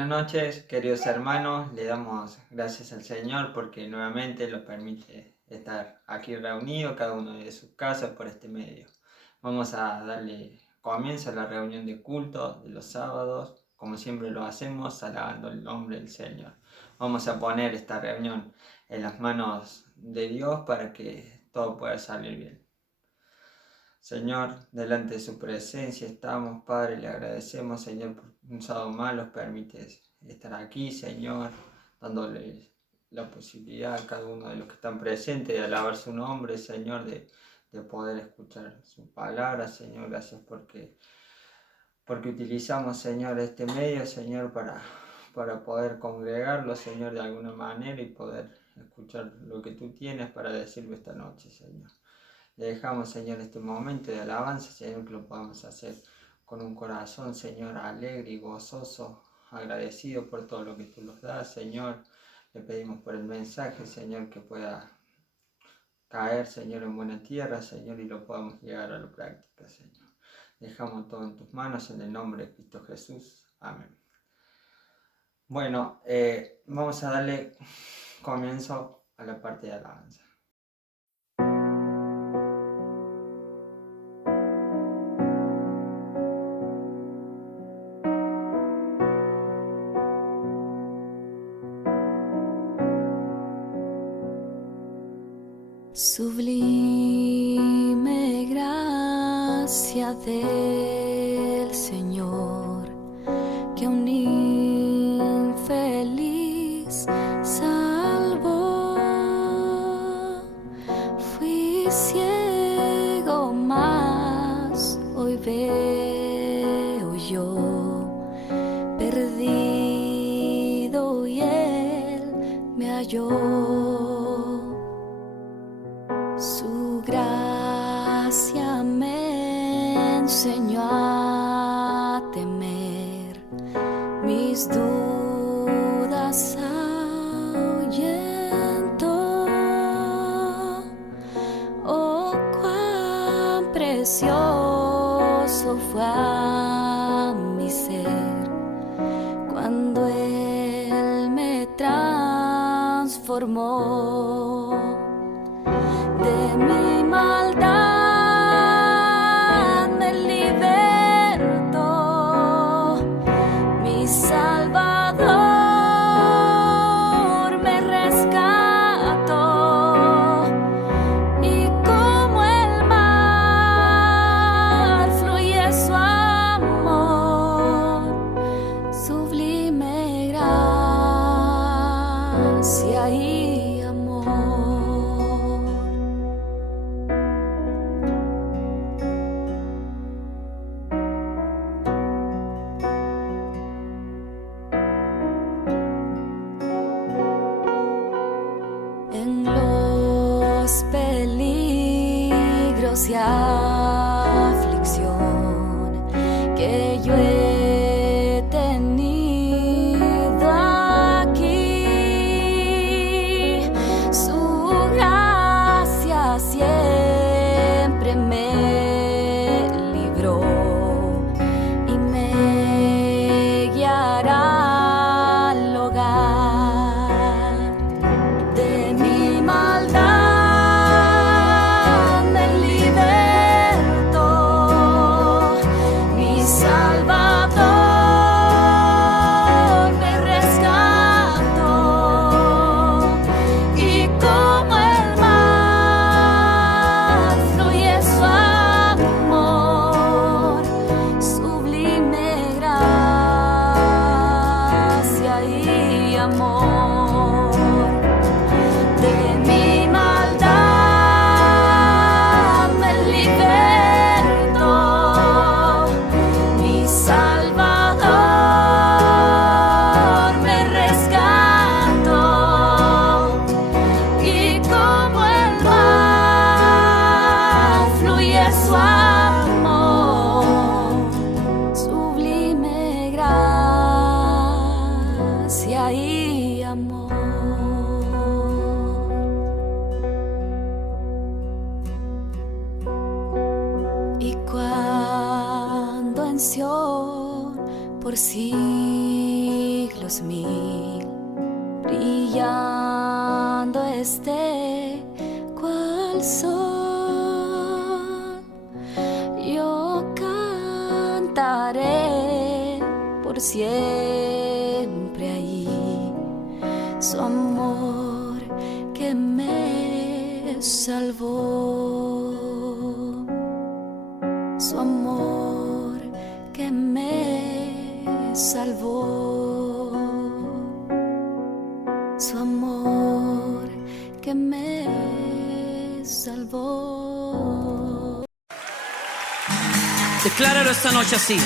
Buenas noches, queridos hermanos. Le damos gracias al Señor porque nuevamente nos permite estar aquí reunidos, cada uno de sus casas, por este medio. Vamos a darle comienzo a la reunión de culto de los sábados, como siempre lo hacemos, alabando el nombre del Señor. Vamos a poner esta reunión en las manos de Dios para que todo pueda salir bien. Señor, delante de su presencia estamos, Padre, le agradecemos, Señor, por un sábado más nos permites estar aquí, Señor, dándole la posibilidad a cada uno de los que están presentes de alabar su nombre, Señor, de poder escuchar su palabra, Señor. Gracias porque utilizamos, Señor, este medio, Señor, para poder congregarlo, Señor, de alguna manera y poder escuchar lo que tú tienes para decirlo esta noche, Señor. Le dejamos, Señor, este momento de alabanza, Señor, que lo podamos hacer con un corazón, Señor, alegre y gozoso, agradecido por todo lo que tú nos das, Señor. Le pedimos por el mensaje, Señor, que pueda caer, Señor, en buena tierra, Señor, y lo podamos llegar a la práctica, Señor. Dejamos todo en tus manos, en el nombre de Cristo Jesús. Amén. Bueno, vamos a darle comienzo a la parte de alabanza. Sublime gracia del Señor, que un infeliz salvó. Fui ciego, mas hoy veo yo, perdido y Él me halló. Su gracia me enseñó a temer, mis dudas ahuyentó. Oh, cuán precioso fue a mi ser cuando Él me transformó. De mi maldad me libertó, mi Salvador me rescató, y como el mar fluye su amor, sublime gracia y amor. En los peligros y aflicción que yo he tenido aquí, su gracia siempre me libró y me guiará al hogar. De mi maldad me libertó, mi Salvador me rescató, y como el mar fluye su amor, sublime gracia y amor. De mi maldad me libertó, mi Salvador me rescató, y como el mar fluye su amor, sublime gracia y amor. Y cuando en Sión por siglos celeste cual sol. Yo cantaré por siempre ahí su amor que me salvó, su amor que me salvó, su amor que me salvó. Decláralo esta noche así.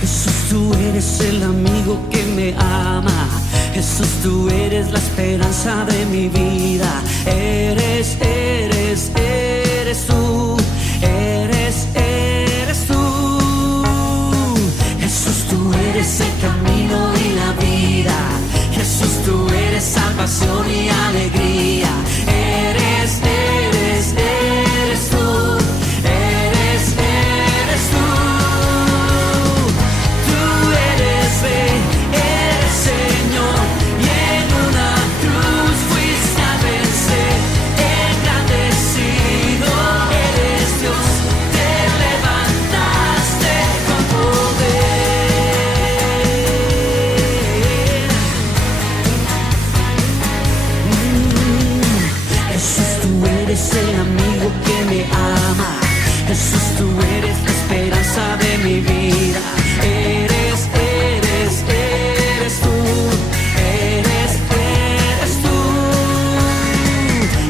Jesús, tú eres el amigo que me ama. Jesús, tú eres la esperanza de mi vida. Eres tú. Eres tú. Jesús, tú eres el camino y la vida. Jesús, tú eres salvación y alegría. Eres tú. Eres tú. Tú eres Rey, eres Señor, y en una cruz fuiste a vencer. Engrandecido eres Dios, te levantaste con poder. Jesús, tú eres el amigo que me ama. Jesús, tú eres la esperanza de mi vida. Eres tú. Eres tú.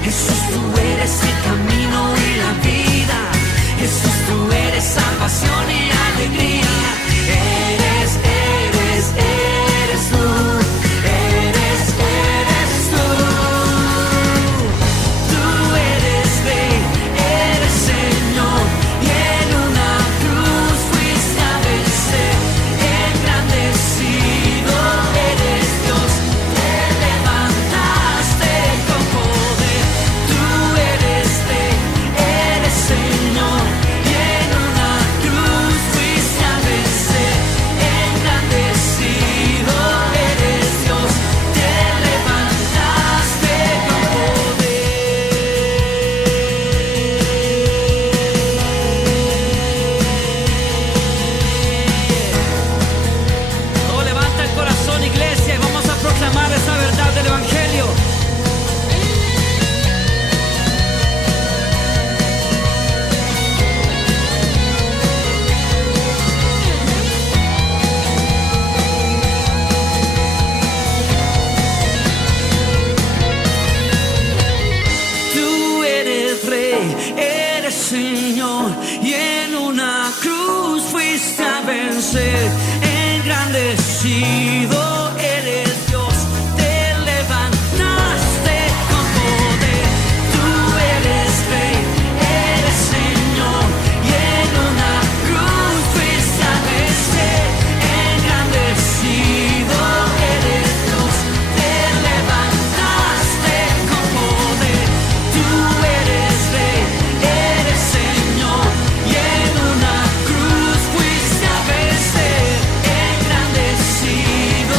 Jesús, tú eres el camino y la vida. Jesús, tú eres salvación y alegría. Eres tú. Eres tú. Tú eres Rey, eres Señor, y en una cruz fuiste a vencer. Engrandecido eres Dios, te levantaste con poder. Tú eres Rey, eres Señor, y en una cruz fuiste a vencer. Engrandecido eres Dios, te levantaste con poder. Todo levanta el corazón, iglesia, y vamos a proclamar esa verdad del Evangelio. Tú eres Rey, eres Señor, y en una cruz fuiste a vencer. Engrandecido eres Dios, te levantaste con poder. Tú eres Rey, eres Señor, y en una cruz fuiste a vencer. Engrandecido eres Dios, te levantaste con poder. Tú eres Rey, eres Señor, y en una cruz fuiste a vencer. Engrandecido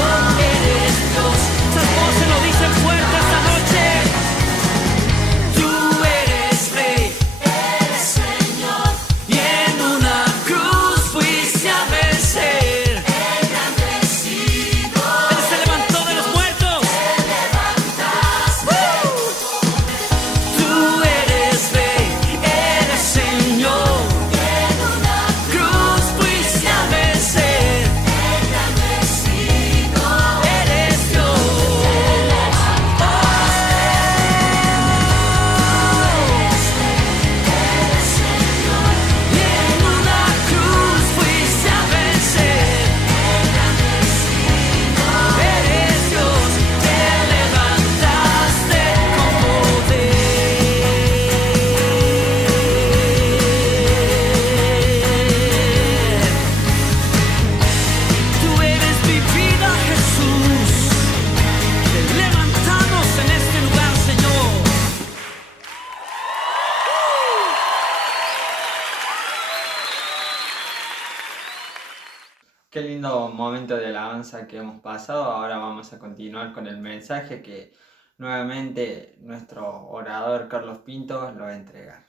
Qué lindo momento de alabanza que hemos pasado. Ahora vamos a continuar con el mensaje que nuevamente nuestro orador Carlos Pinto lo va a entregar.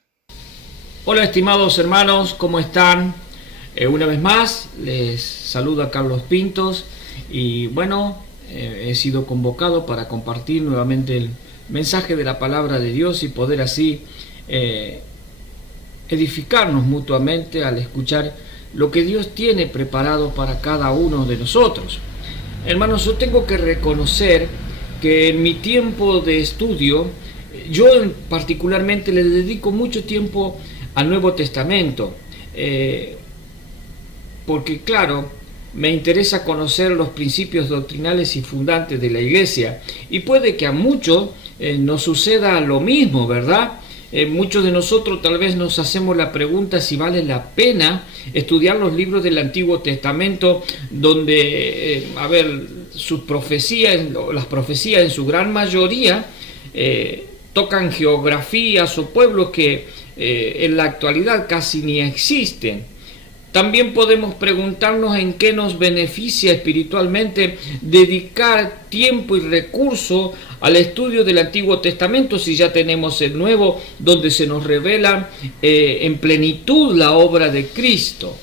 Hola estimados hermanos, ¿cómo están? Una vez más les saluda Carlos Pintos y bueno, he sido convocado para compartir nuevamente el mensaje de la palabra de Dios y poder así edificarnos mutuamente al escuchar lo que Dios tiene preparado para cada uno de nosotros. Hermanos, yo tengo que reconocer que en mi tiempo de estudio, yo particularmente le dedico mucho tiempo al Nuevo Testamento, porque claro, me interesa conocer los principios doctrinales y fundantes de la Iglesia, y puede que a muchos nos suceda lo mismo, ¿verdad? Muchos de nosotros tal vez nos hacemos la pregunta si vale la pena estudiar los libros del Antiguo Testamento, donde, sus profecías, las profecías en su gran mayoría tocan geografías o pueblos que en la actualidad casi ni existen. También podemos preguntarnos en qué nos beneficia espiritualmente dedicar tiempo y recursos al estudio del Antiguo Testamento si ya tenemos el Nuevo, donde se nos revela en plenitud la obra de Cristo.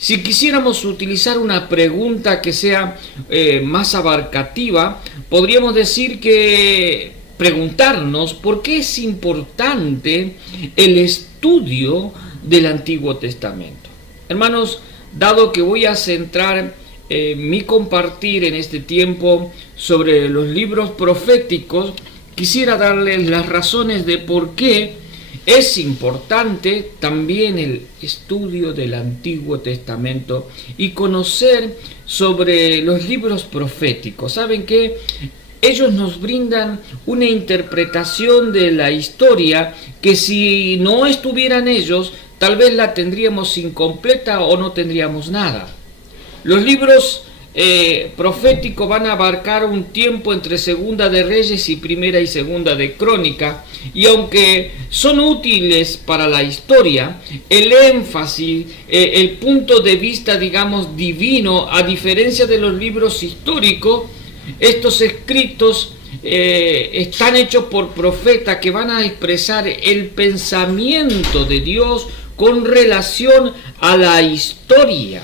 Si quisiéramos utilizar una pregunta que sea más abarcativa, podríamos decir que preguntarnos por qué es importante el estudio del Antiguo Testamento. Hermanos, dado que voy a centrar mi compartir en este tiempo sobre los libros proféticos, quisiera darles las razones de por qué es importante también el estudio del Antiguo Testamento y conocer sobre los libros proféticos. ¿Saben qué? Ellos nos brindan una interpretación de la historia que si no estuvieran ellos, tal vez la tendríamos incompleta o no tendríamos nada. Los libros proféticos van a abarcar un tiempo entre Segunda de Reyes y Primera y Segunda de Crónica, y aunque son útiles para la historia, el énfasis, el punto de vista, digamos, divino, a diferencia de los libros históricos, estos escritos están hechos por profetas que van a expresar el pensamiento de Dios con relación a la historia.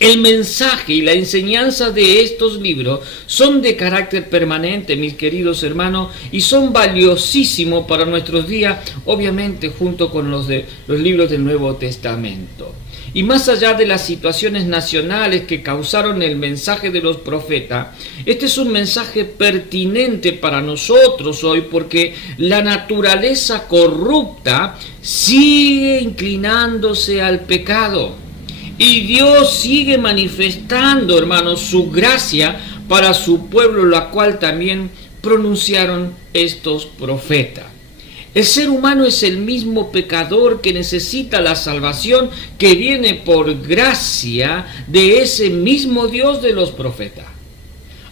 El mensaje y la enseñanza de estos libros son de carácter permanente, mis queridos hermanos, y son valiosísimos para nuestros días, obviamente junto con los libros del Nuevo Testamento. Y más allá de las situaciones nacionales que causaron el mensaje de los profetas, este es un mensaje pertinente para nosotros hoy, porque la naturaleza corrupta sigue inclinándose al pecado. Y Dios sigue manifestando, hermanos, su gracia para su pueblo, la cual también pronunciaron estos profetas. El ser humano es el mismo pecador que necesita la salvación que viene por gracia de ese mismo Dios de los profetas.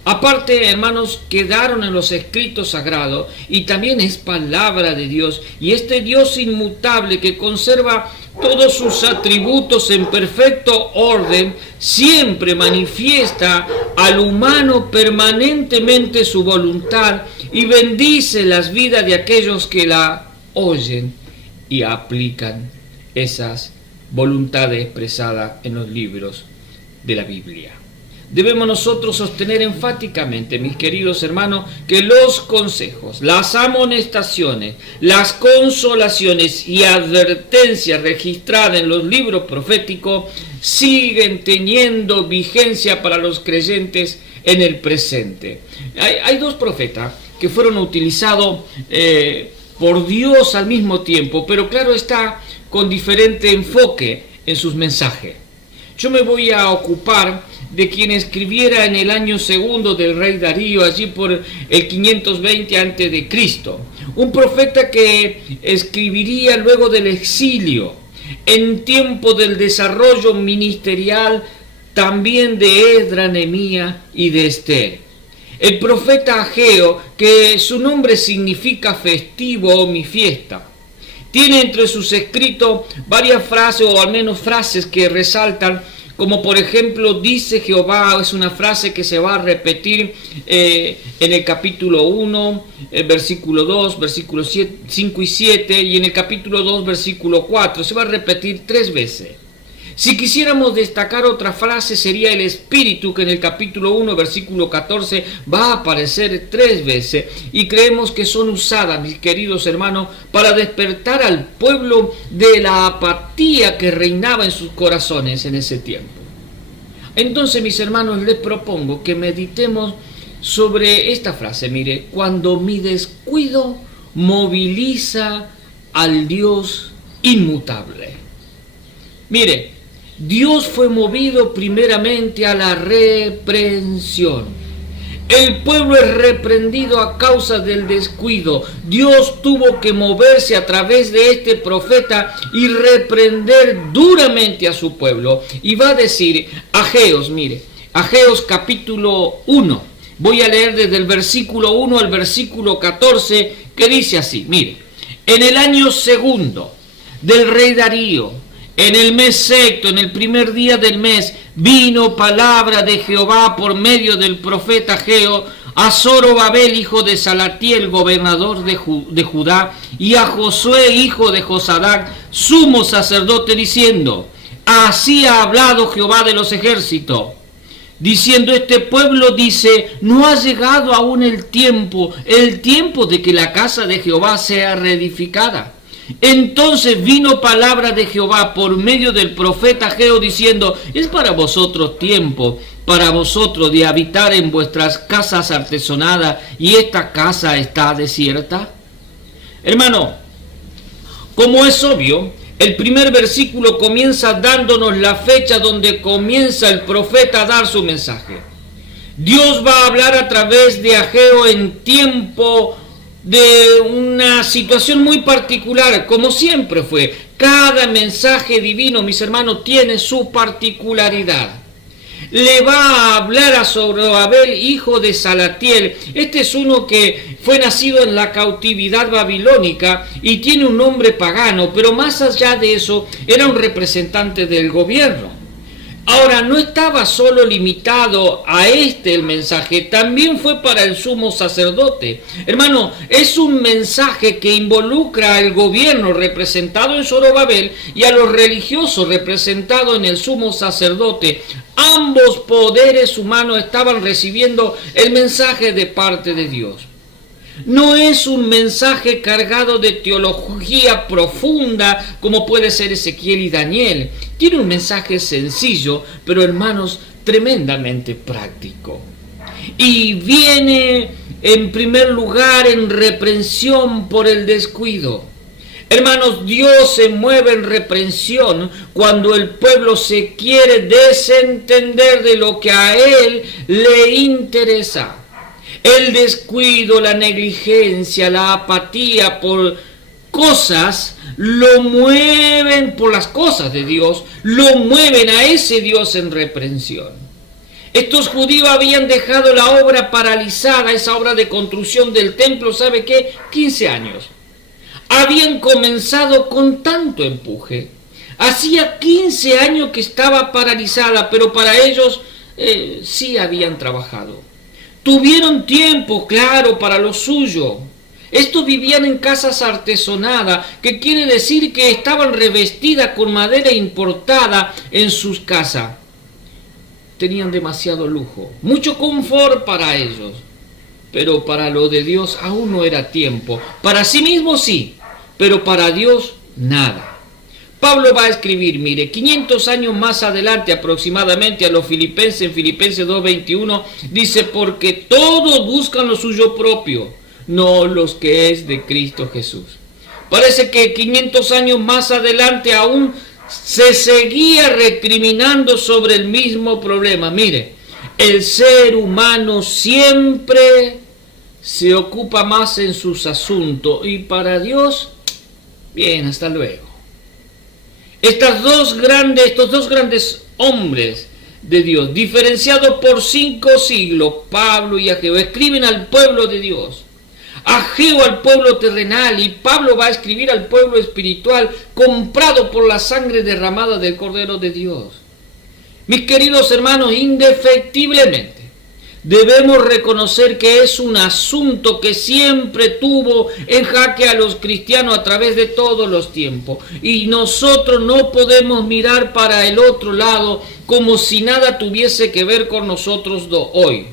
Aparte, hermanos, quedaron en los escritos sagrados y también es palabra de Dios. Y este Dios inmutable que conserva todos sus atributos en perfecto orden, siempre manifiesta al humano permanentemente su voluntad y bendice las vidas de aquellos que la oyen y aplican esas voluntades expresadas en los libros de la Biblia. Debemos nosotros sostener enfáticamente, mis queridos hermanos, que los consejos, las amonestaciones, las consolaciones y advertencias registradas en los libros proféticos siguen teniendo vigencia para los creyentes en el presente. Hay dos profetas que fueron utilizados por Dios al mismo tiempo, pero claro está, con diferente enfoque en sus mensajes. Yo me voy a ocupar de quien escribiera en el año segundo del rey Darío, allí por el 520 a.C., un profeta que escribiría luego del exilio, en tiempo del desarrollo ministerial también de Esdras, Nehemías y de Esther. El profeta Ageo, que su nombre significa festivo o mi fiesta, tiene entre sus escritos varias frases, o al menos frases que resaltan como por ejemplo dice Jehová, es una frase que se va a repetir en el capítulo 1, versículo 2, versículos 5 y 7, y en el capítulo 2, versículo 4, se va a repetir 3 veces. Si quisiéramos destacar otra frase sería el Espíritu, que en el capítulo 1, versículo 14 va a aparecer 3 veces, y creemos que son usadas, mis queridos hermanos, para despertar al pueblo de la apatía que reinaba en sus corazones en ese tiempo. Entonces, mis hermanos, les propongo que meditemos sobre esta frase. Mire, cuando mi descuido moviliza al Dios inmutable. Mire, Dios fue movido primeramente a la reprensión. El pueblo es reprendido a causa del descuido. Dios tuvo que moverse a través de este profeta y reprender duramente a su pueblo. Y va a decir, Ageos, mire, Ageos capítulo 1. Voy a leer desde el versículo 1 al versículo 14, que dice así, mire, en el año segundo del rey Darío, en el mes sexto, en el primer día del mes, vino palabra de Jehová por medio del profeta Ageo a Zorobabel, hijo de Salatiel, gobernador de Judá, y a Josué, hijo de Josadac, sumo sacerdote, diciendo, así ha hablado Jehová de los ejércitos, diciendo, este pueblo dice, no ha llegado aún el tiempo de que la casa de Jehová sea reedificada. Entonces vino palabra de Jehová por medio del profeta Ageo diciendo, es para vosotros tiempo, para vosotros de habitar en vuestras casas artesonadas, y esta casa está desierta. Hermano, como es obvio, el primer versículo comienza dándonos la fecha donde comienza el profeta a dar su mensaje. Dios va a hablar a través de Ageo en tiempo de una situación muy particular, como siempre fue. Cada mensaje divino, mis hermanos, tiene su particularidad. Le va a hablar a Zorobabel, hijo de Salatiel. Este es uno que fue nacido en la cautividad babilónica y tiene un nombre pagano, pero más allá de eso, era un representante del gobierno. Ahora, no estaba solo limitado a el mensaje, también fue para el sumo sacerdote. Hermano, es un mensaje que involucra al gobierno representado en Zorobabel y a los religiosos representados en el sumo sacerdote. Ambos poderes humanos estaban recibiendo el mensaje de parte de Dios. No es un mensaje cargado de teología profunda como puede ser Ezequiel y Daniel. Tiene un mensaje sencillo, pero hermanos, tremendamente práctico. Y viene en primer lugar en reprensión por el descuido. Hermanos, Dios se mueve en reprensión cuando el pueblo se quiere desentender de lo que a él le interesa. El descuido, la negligencia, la apatía por cosas, lo mueven por las cosas de Dios, lo mueven a ese Dios en reprensión. Estos judíos habían dejado la obra paralizada, esa obra de construcción del templo, ¿sabe qué? 15 años. Habían comenzado con tanto empuje. Hacía 15 años que estaba paralizada, pero para ellos sí habían trabajado. Tuvieron tiempo, claro, para lo suyo. Estos vivían en casas artesonadas, que quiere decir que estaban revestidas con madera importada en sus casas. Tenían demasiado lujo, mucho confort para ellos, pero para lo de Dios aún no era tiempo. Para sí mismo sí, pero para Dios nada. Pablo va a escribir, mire, 500 años más adelante aproximadamente a los filipenses, en Filipenses 2:21, dice, porque todos buscan lo suyo propio, no los que es de Cristo Jesús. Parece que 500 años más adelante aún se seguía recriminando sobre el mismo problema. Mire, el ser humano siempre se ocupa más en sus asuntos y para Dios, bien, hasta luego. Estos dos grandes hombres de Dios, diferenciados por 5 siglos, Pablo y Ageo, escriben al pueblo de Dios. Ageo al pueblo terrenal y Pablo va a escribir al pueblo espiritual, comprado por la sangre derramada del Cordero de Dios. Mis queridos hermanos, indefectiblemente debemos reconocer que es un asunto que siempre tuvo en jaque a los cristianos a través de todos los tiempos. Y nosotros no podemos mirar para el otro lado como si nada tuviese que ver con nosotros hoy.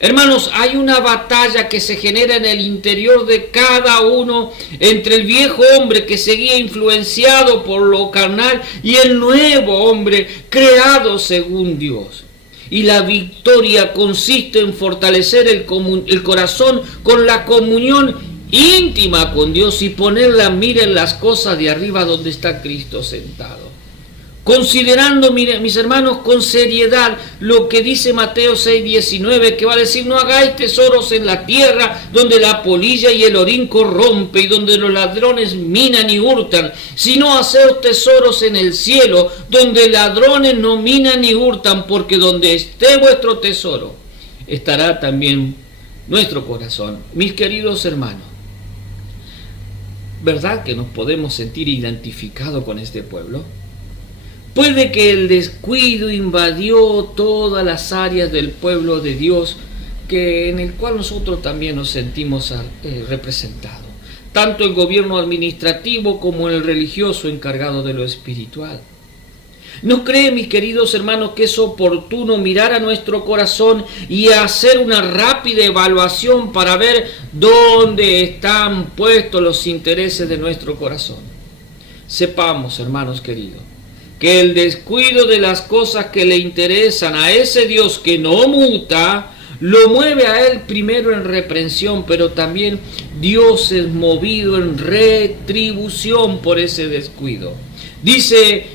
Hermanos, hay una batalla que se genera en el interior de cada uno entre el viejo hombre que seguía influenciado por lo carnal y el nuevo hombre creado según Dios. Y la victoria consiste en fortalecer el corazón con la comunión íntima con Dios y poner la mira en las cosas de arriba donde está Cristo sentado. Considerando, miren, mis hermanos, con seriedad lo que dice Mateo 6:19, que va a decir: no hagáis tesoros en la tierra donde la polilla y el orín corrompe y donde los ladrones minan y hurtan, sino haced tesoros en el cielo donde ladrones no minan ni hurtan, porque donde esté vuestro tesoro estará también nuestro corazón. Mis queridos hermanos, ¿verdad que nos podemos sentir identificados con este pueblo? Puede que el descuido invadió todas las áreas del pueblo de Dios, en el cual nosotros también nos sentimos representados, tanto el gobierno administrativo como el religioso encargado de lo espiritual. ¿No creen, mis queridos hermanos, que es oportuno mirar a nuestro corazón y hacer una rápida evaluación para ver dónde están puestos los intereses de nuestro corazón? Sepamos, hermanos queridos, que el descuido de las cosas que le interesan a ese Dios que no muta, lo mueve a él primero en reprensión, pero también Dios es movido en retribución por ese descuido. Dice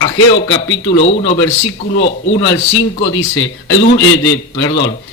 Ageo capítulo 1, versículo 1 al 5, dice,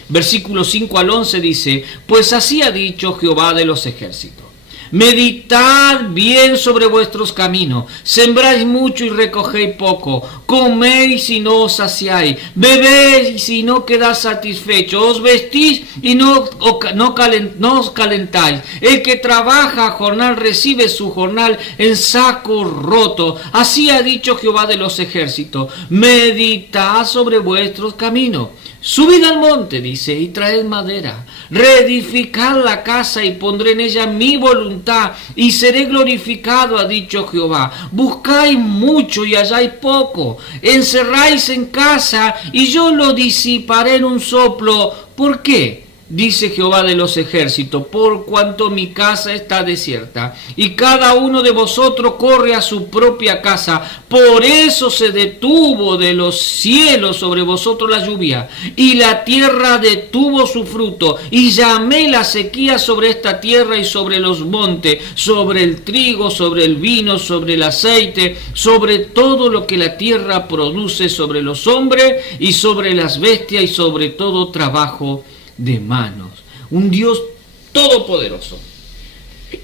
versículo 5 al 11 dice: pues así ha dicho Jehová de los ejércitos. Meditad bien sobre vuestros caminos, sembráis mucho y recogéis poco, coméis y no os saciáis, bebéis y no quedáis satisfechos, os vestís y no os calentáis. El que trabaja a jornal recibe su jornal en saco roto. Así ha dicho Jehová de los ejércitos: meditad sobre vuestros caminos. Subid al monte, dice, y traed madera. Reedificad la casa y pondré en ella mi voluntad y seré glorificado, ha dicho Jehová. Buscáis mucho y halláis poco. Encerráis en casa y yo lo disiparé en un soplo. ¿Por qué? Dice Jehová de los ejércitos: por cuanto mi casa está desierta y cada uno de vosotros corre a su propia casa, por eso se detuvo de los cielos sobre vosotros la lluvia y la tierra detuvo su fruto, y llamé la sequía sobre esta tierra y sobre los montes, sobre el trigo, sobre el vino, sobre el aceite, sobre todo lo que la tierra produce, sobre los hombres y sobre las bestias y sobre todo trabajo de manos. Un Dios todopoderoso,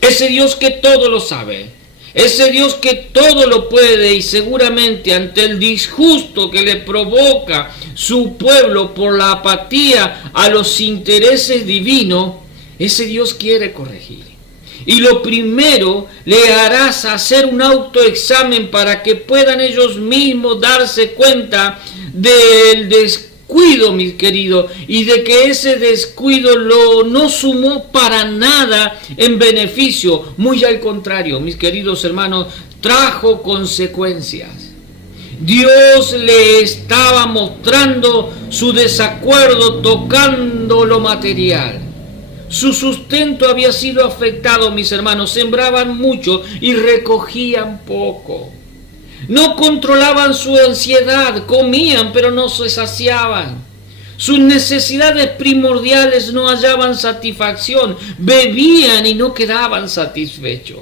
ese Dios que todo lo sabe, ese Dios que todo lo puede, y seguramente ante el disgusto que le provoca su pueblo por la apatía a los intereses divinos, ese Dios quiere corregir. Y lo primero le harás hacer un autoexamen para que puedan ellos mismos darse cuenta del descuido, mis queridos, y de que ese descuido no sumó para nada en beneficio. Muy al contrario, mis queridos hermanos, trajo consecuencias. Dios le estaba mostrando su desacuerdo tocando lo material. Su sustento había sido afectado, mis hermanos. Sembraban mucho y recogían poco. No controlaban su ansiedad, comían pero no se saciaban. Sus necesidades primordiales no hallaban satisfacción, bebían y no quedaban satisfechos.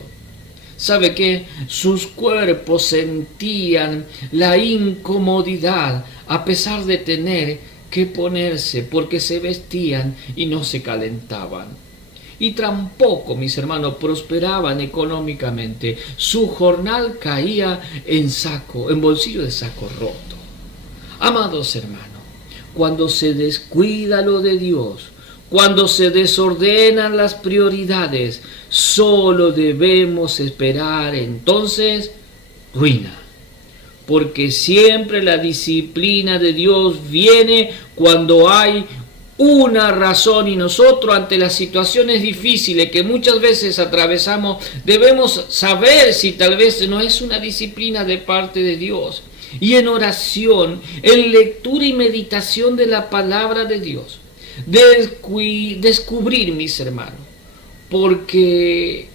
¿Sabe qué? Sus cuerpos sentían la incomodidad a pesar de tener que ponerse, porque se vestían y no se calentaban. Y tampoco, mis hermanos, prosperaban económicamente. Su jornal caía en bolsillo de saco roto. Amados hermanos, cuando se descuida lo de Dios, cuando se desordenan las prioridades, solo debemos esperar entonces ruina. porque siempre la disciplina de Dios viene cuando hay una razón, y nosotros ante las situaciones difíciles que muchas veces atravesamos debemos saber si tal vez no es una disciplina de parte de Dios. Y en oración, en lectura y meditación de la palabra de Dios, descubrir, mis hermanos, porque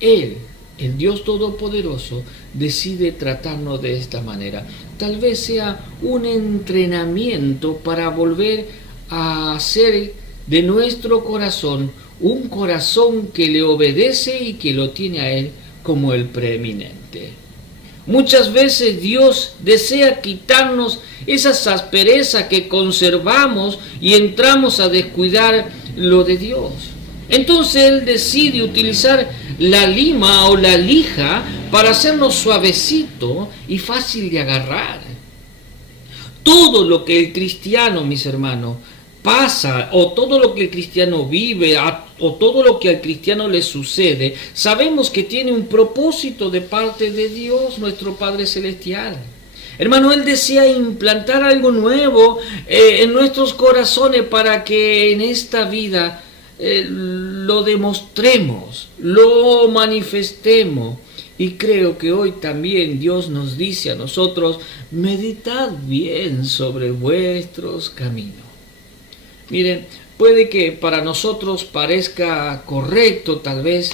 Él, el Dios Todopoderoso, decide tratarnos de esta manera. Tal vez sea un entrenamiento para volver a hacer de nuestro corazón un corazón que le obedece y que lo tiene a Él como el preeminente. Muchas veces Dios desea quitarnos esas asperezas que conservamos y entramos a descuidar lo de Dios. Entonces Él decide utilizar la lima o la lija para hacernos suavecito y fácil de agarrar. Todo lo que el cristiano, mis hermanos, pasa, o todo lo que el cristiano vive, o todo lo que al cristiano le sucede, sabemos que tiene un propósito de parte de Dios, nuestro Padre Celestial. Hermano, Él desea implantar algo nuevo en nuestros corazones para que en esta vida lo demostremos, lo manifestemos. Y creo que hoy también Dios nos dice a nosotros: meditad bien sobre vuestros caminos. Miren, puede que para nosotros parezca correcto tal vez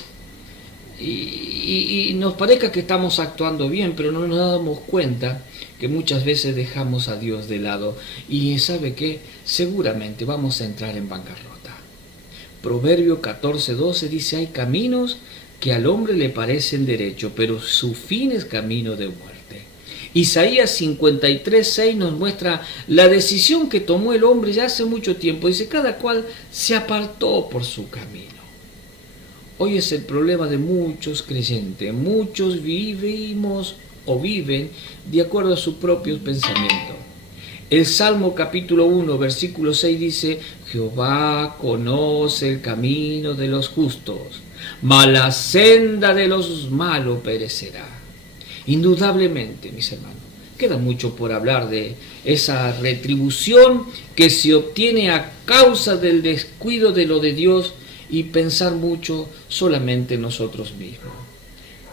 y nos parezca que estamos actuando bien, pero no nos damos cuenta que muchas veces dejamos a Dios de lado y ¿sabe qué? Seguramente vamos a entrar en bancarrota. Proverbio 14:12 dice: hay caminos que al hombre le parecen derecho, pero su fin es camino de muerte. Isaías 53:6 nos muestra la decisión que tomó el hombre ya hace mucho tiempo. Dice: cada cual se apartó por su camino. Hoy es el problema de muchos creyentes. Muchos vivimos o viven de acuerdo a sus propios pensamientos. El Salmo capítulo 1, versículo 6 dice: Jehová conoce el camino de los justos, mas la senda de los malos perecerá. Indudablemente, mis hermanos, queda mucho por hablar de esa retribución que se obtiene a causa del descuido de lo de Dios y pensar mucho solamente en nosotros mismos.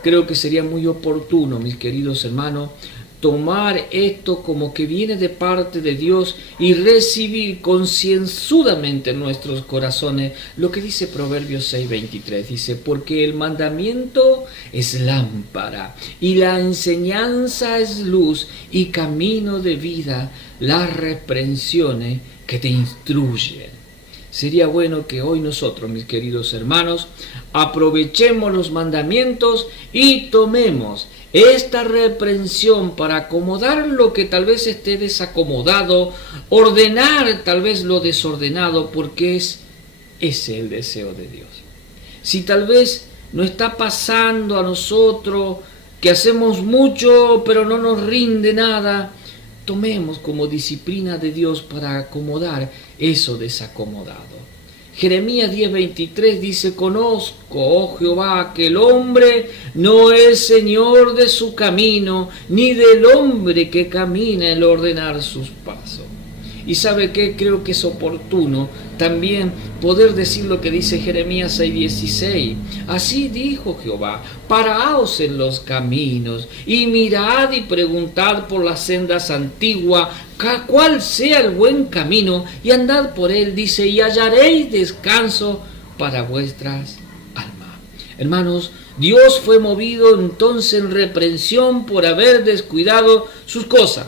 Creo que sería muy oportuno, mis queridos hermanos, tomar esto como que viene de parte de Dios y recibir concienzudamente en nuestros corazones lo que dice Proverbios 6:23. Dice: porque el mandamiento es lámpara y la enseñanza es luz y camino de vida, las reprensiones que te instruyen. Sería bueno que hoy nosotros, mis queridos hermanos, aprovechemos los mandamientos y tomemos esta reprensión para acomodar lo que tal vez esté desacomodado, ordenar tal vez lo desordenado, porque es ese el deseo de Dios. Si tal vez no está pasando a nosotros que hacemos mucho pero no nos rinde nada, tomemos como disciplina de Dios para acomodar eso desacomodado. Jeremías 10:23 dice: conozco, oh Jehová, que el hombre no es señor de su camino, ni del hombre que camina en ordenar sus pasos. Y ¿sabe qué? Creo que es oportuno también poder decir lo que dice Jeremías 6:16. Así dijo Jehová: paraos en los caminos y mirad y preguntad por las sendas antiguas cuál sea el buen camino, y andad por él, dice, y hallaréis descanso para vuestras almas. Hermanos, Dios fue movido entonces en reprensión por haber descuidado sus cosas.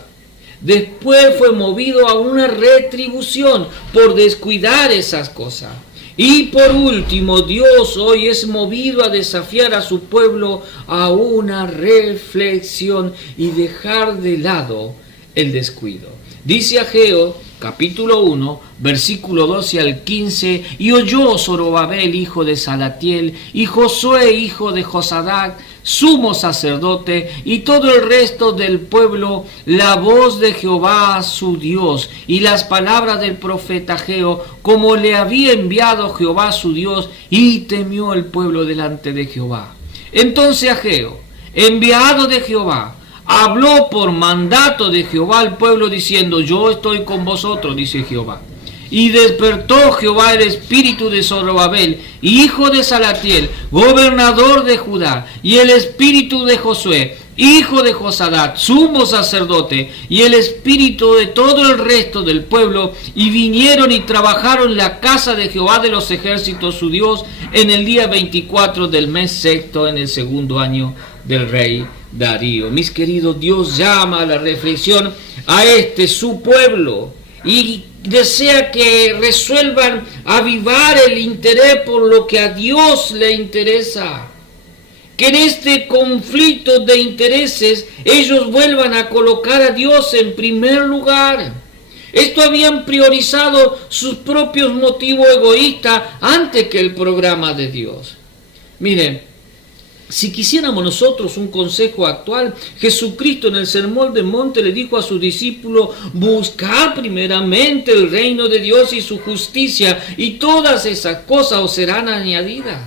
Después fue movido a una retribución por descuidar esas cosas. Y por último, Dios hoy es movido a desafiar a su pueblo a una reflexión y dejar de lado el descuido. Dice Ageo, capítulo 1, versículo 12 al 15, y oyó Zorobabel, hijo de Salatiel, y Josué, hijo de Josadac, sumo sacerdote, y todo el resto del pueblo, la voz de Jehová su Dios, y las palabras del profeta Ageo, como le había enviado Jehová su Dios, y temió el pueblo delante de Jehová. Entonces Ageo, enviado de Jehová, habló por mandato de Jehová al pueblo diciendo: yo estoy con vosotros, dice Jehová. Y despertó Jehová el espíritu de Zorobabel, hijo de Salatiel, gobernador de Judá, y el espíritu de Josué, hijo de Josadat, sumo sacerdote, y el espíritu de todo el resto del pueblo, y vinieron y trabajaron en la casa de Jehová de los ejércitos su Dios en el día 24 del mes sexto, en el segundo año del rey Darío. Mis queridos, Dios llama a la reflexión a su pueblo y desea que resuelvan avivar el interés por lo que a Dios le interesa. Que en este conflicto de intereses ellos vuelvan a colocar a Dios en primer lugar. Esto habían priorizado sus propios motivos egoístas antes que el programa de Dios. Miren, si quisiéramos nosotros un consejo actual, Jesucristo en el Sermón del Monte le dijo a sus discípulos: buscad primeramente el reino de Dios y su justicia, y todas esas cosas os serán añadidas.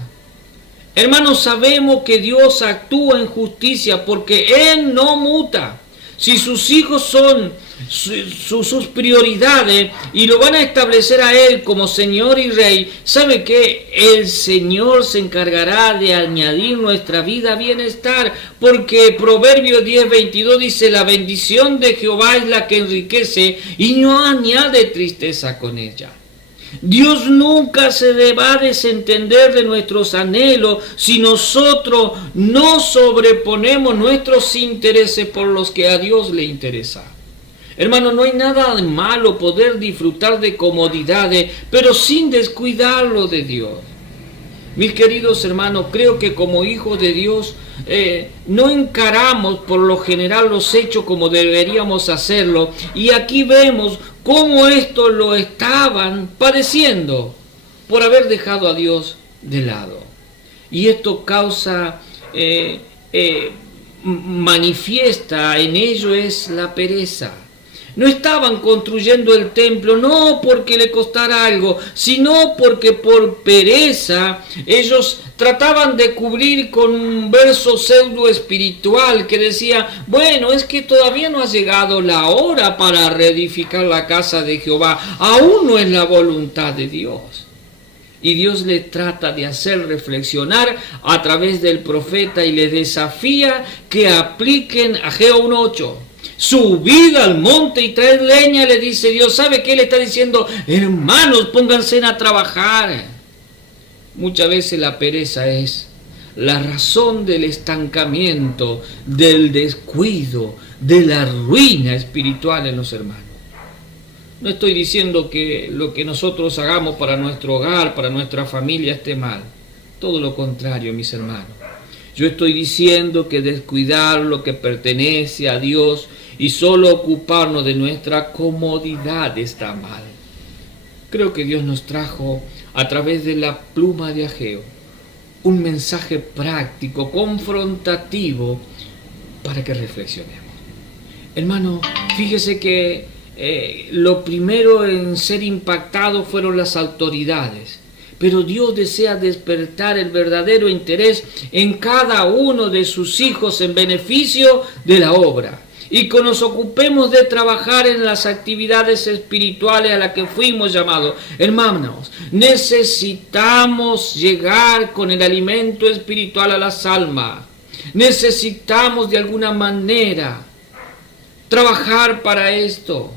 Hermanos, sabemos que Dios actúa en justicia porque Él no muta. Si sus hijos son sus prioridades y lo van a establecer a Él como Señor y Rey, ¿sabe qué? El Señor se encargará de añadir nuestra vida bienestar, porque Proverbios 10:22 dice: la bendición de Jehová es la que enriquece y no añade tristeza con ella. Dios nunca se va a desentender de nuestros anhelos si nosotros no sobreponemos nuestros intereses por los que a Dios le interesa. Hermano, no hay nada de malo poder disfrutar de comodidades, pero sin descuidarlo de Dios. Mis queridos hermanos, creo que como hijos de Dios no encaramos por lo general los hechos como deberíamos hacerlo, y aquí vemos cómo esto lo estaban padeciendo por haber dejado a Dios de lado. Y esto causa, manifiesta en ello es la pereza. No estaban construyendo el templo, no porque le costara algo, sino porque por pereza ellos trataban de cubrir con un verso pseudo espiritual que decía: bueno, es que todavía no ha llegado la hora para reedificar la casa de Jehová, aún no es la voluntad de Dios. Y Dios le trata de hacer reflexionar a través del profeta y le desafía que apliquen Ageo 1:8. Subid al monte y traed leña, le dice Dios. ¿Sabe qué le está diciendo? Hermanos, pónganse a trabajar. Muchas veces la pereza es la razón del estancamiento, del descuido, de la ruina espiritual en los hermanos. No estoy diciendo que lo que nosotros hagamos para nuestro hogar, para nuestra familia esté mal. Todo lo contrario, mis hermanos. Yo estoy diciendo que descuidar lo que pertenece a Dios y solo ocuparnos de nuestra comodidad está mal. Creo que Dios nos trajo a través de la pluma de Ageo un mensaje práctico, confrontativo, para que reflexionemos. Hermano, fíjese que lo primero en ser impactado fueron las autoridades. Pero Dios desea despertar el verdadero interés en cada uno de sus hijos en beneficio de la obra. Y que nos ocupemos de trabajar en las actividades espirituales a las que fuimos llamados. Hermanos, necesitamos llegar con el alimento espiritual a las almas. Necesitamos de alguna manera trabajar para esto.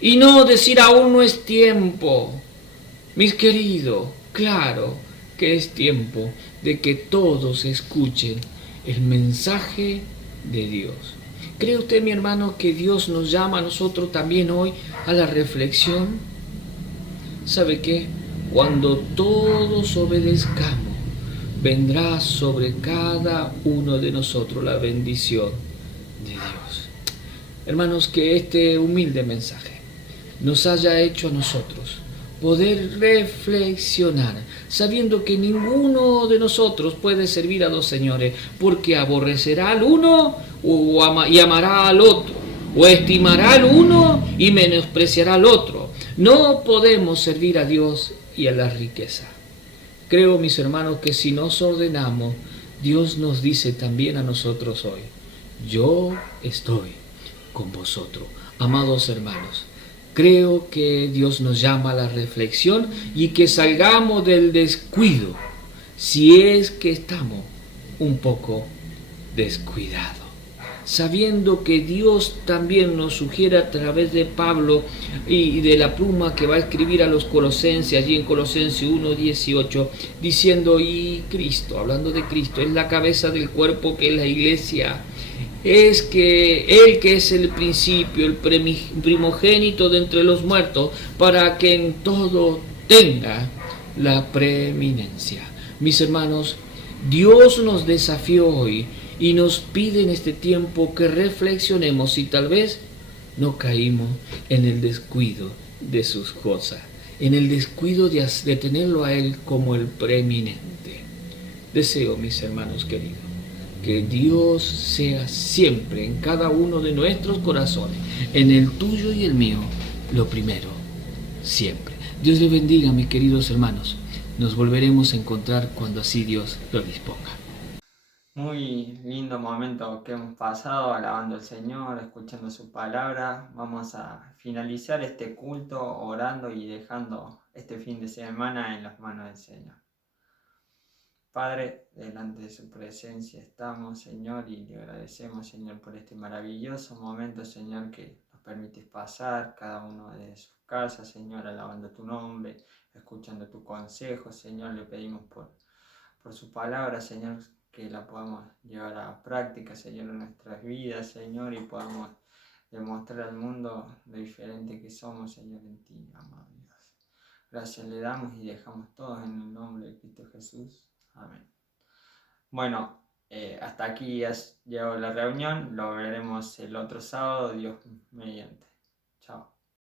Y no decir aún no es tiempo. Mis queridos, claro que es tiempo de que todos escuchen el mensaje de Dios. ¿Cree usted, mi hermano, que Dios nos llama a nosotros también hoy a la reflexión? ¿Sabe qué? Cuando todos obedezcamos, vendrá sobre cada uno de nosotros la bendición de Dios. Hermanos, que este humilde mensaje nos haya hecho a nosotros poder reflexionar, sabiendo que ninguno de nosotros puede servir a dos señores, porque aborrecerá al uno y amará al otro, o estimará al uno y menospreciará al otro. No podemos servir a Dios y a la riqueza. Creo, mis hermanos, que si nos ordenamos, Dios nos dice también a nosotros hoy: yo estoy con vosotros. Amados hermanos, creo que Dios nos llama a la reflexión y que salgamos del descuido, si es que estamos un poco descuidados, sabiendo que Dios también nos sugiere a través de Pablo y de la pluma que va a escribir a los colosenses, allí en Colosenses 1:18, diciendo, y Cristo, hablando de Cristo, es la cabeza del cuerpo que es la iglesia, es que Él que es el principio, el primogénito de entre los muertos, para que en todo tenga la preeminencia. Mis hermanos, Dios nos desafió hoy y nos pide en este tiempo que reflexionemos si tal vez no caímos en el descuido de sus cosas, en el descuido de tenerlo a Él como el preeminente. Deseo, mis hermanos queridos, que Dios sea siempre en cada uno de nuestros corazones, en el tuyo y el mío, lo primero, siempre. Dios les bendiga, mis queridos hermanos. Nos volveremos a encontrar cuando así Dios lo disponga. Muy lindo momento que hemos pasado alabando al Señor, escuchando su palabra. Vamos a finalizar este culto orando y dejando este fin de semana en las manos del Señor. Padre, delante de su presencia estamos, Señor, y le agradecemos, Señor, por este maravilloso momento, Señor, que nos permites pasar cada uno de sus casas, Señor, alabando tu nombre, escuchando tu consejo, Señor. Le pedimos por su palabra, Señor, que la podamos llevar a la práctica, Señor, en nuestras vidas, Señor, y podamos demostrar al mundo lo diferente que somos, Señor, en ti, amado Dios. Gracias le damos y dejamos todos en el nombre de Cristo Jesús. Amén. Bueno, hasta aquí ha llegado la reunión, lo veremos el otro sábado, Dios mediante.